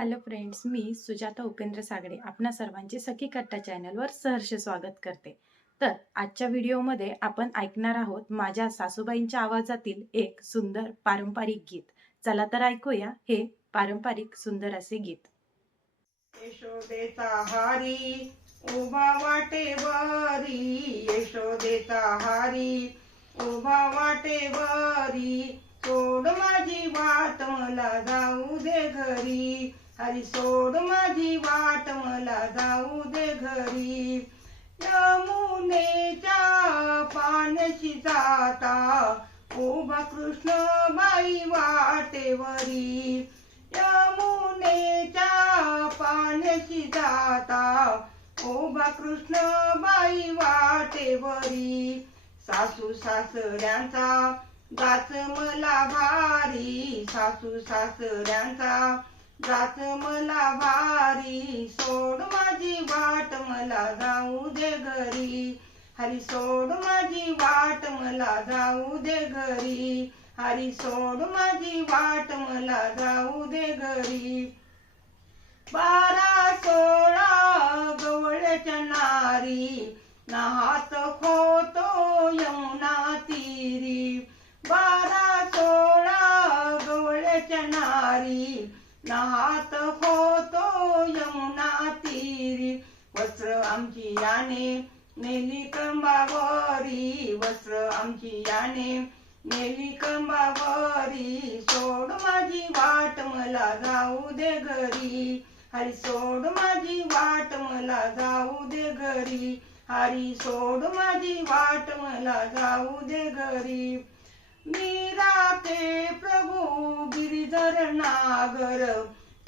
Hello friends मी सुजाता उपेंद्र सागडे आपणा सर्वांचे सखी कट्टा चॅनलवर सहर्ष स्वागत करते. तर आजच्या व्हिडिओमध्ये आपण ऐकणार आहोत माझ्या सासूबाईंच्या आवाजातील एक सुंदर पारंपरिक गीत. चला तर ऐकूया हे पारंपरिक सुंदर असे गीत. यशोदेचा हारी उभा वाटेवरी यशोदेचा हारी उभा वाटेवरी सोड माझी वाट मला जाऊ दे घरी. हरी सोड माझी वाट मला जाऊ दे घरी. यमुनेच्या पानशी जाता उभा कृष्ण बाई वाटेवरी. यमुनेच्या पानशी जाता उभा कृष्ण बाई वाटेवरी. सासू सासऱ्यांचा गाच मला भारी सासू सासऱ्यांचा जात मला भारी सोड माझी वाट मला जाऊ दे घरी. हरी सोड माझी वाट मला जाऊ दे घरी. हरी सोड माझी वाट मला जाऊ दे घरी. बारा सोळा गवळ्याच्या नारी नाहात होतो यम तीरी बारा सोळा गवळ्याच्या नारी नाहात होतो यमुना तीरी. वस्त्र आमची याने नेली कंबावरी. वस्त्र आमची याने नेली कंबावरी. सोड माझी वाट मला जाऊ दे घरी. हरी सोड माझी वाट मला जाऊ दे घरी. हरी सोड माझी वाट मला जाऊ दे घरी मीरा के प्रभु सागर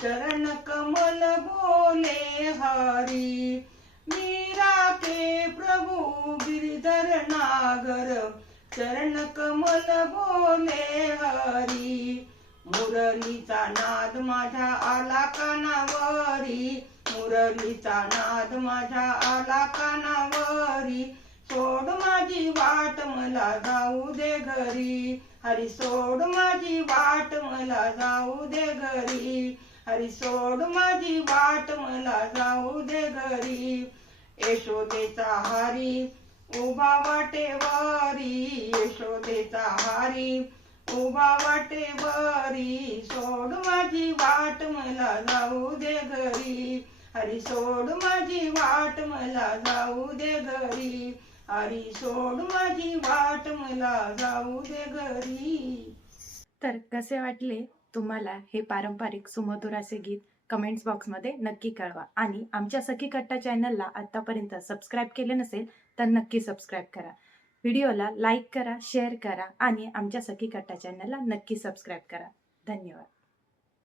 चरण कमल बोले हरी। मीरा के प्रभु गिरिधर नागर चरण कमल बोले हरी। मुरलीचा नाद माझा आला कानावरी मुरलीचा नाद माझा आला कानावरी। सोड माझी वाट मला जाऊ दे घरी. हरी सोड माझी वाट मला जाऊ दे घरी. हरी सोड माझी वाट मला जाऊ दे घरी. यशोदेचा हारी उभा वाटेवरी. यशोदेचा हारी उभा वाटेवरी. सोड माझी वाट मला जाऊ दे घरी. हरी सोड माझी वाट मला जाऊ दे घरी. हरी सोड माझी वाट मला जाऊ दे घरी. तर कसे वाटले तुम्हाला हे पारंपरिक सुमधुर असे गीत? कमेंट्स बॉक्समध्ये नक्की कळवा. आणि आमच्या सखी कट्टा चॅनलला आत्तापर्यंत सबस्क्राईब केले नसेल तर नक्की सबस्क्राईब करा. व्हिडिओला लाईक करा शेअर करा आणि आमच्या सखी कट्टा चॅनलला नक्की सबस्क्राईब करा. धन्यवाद.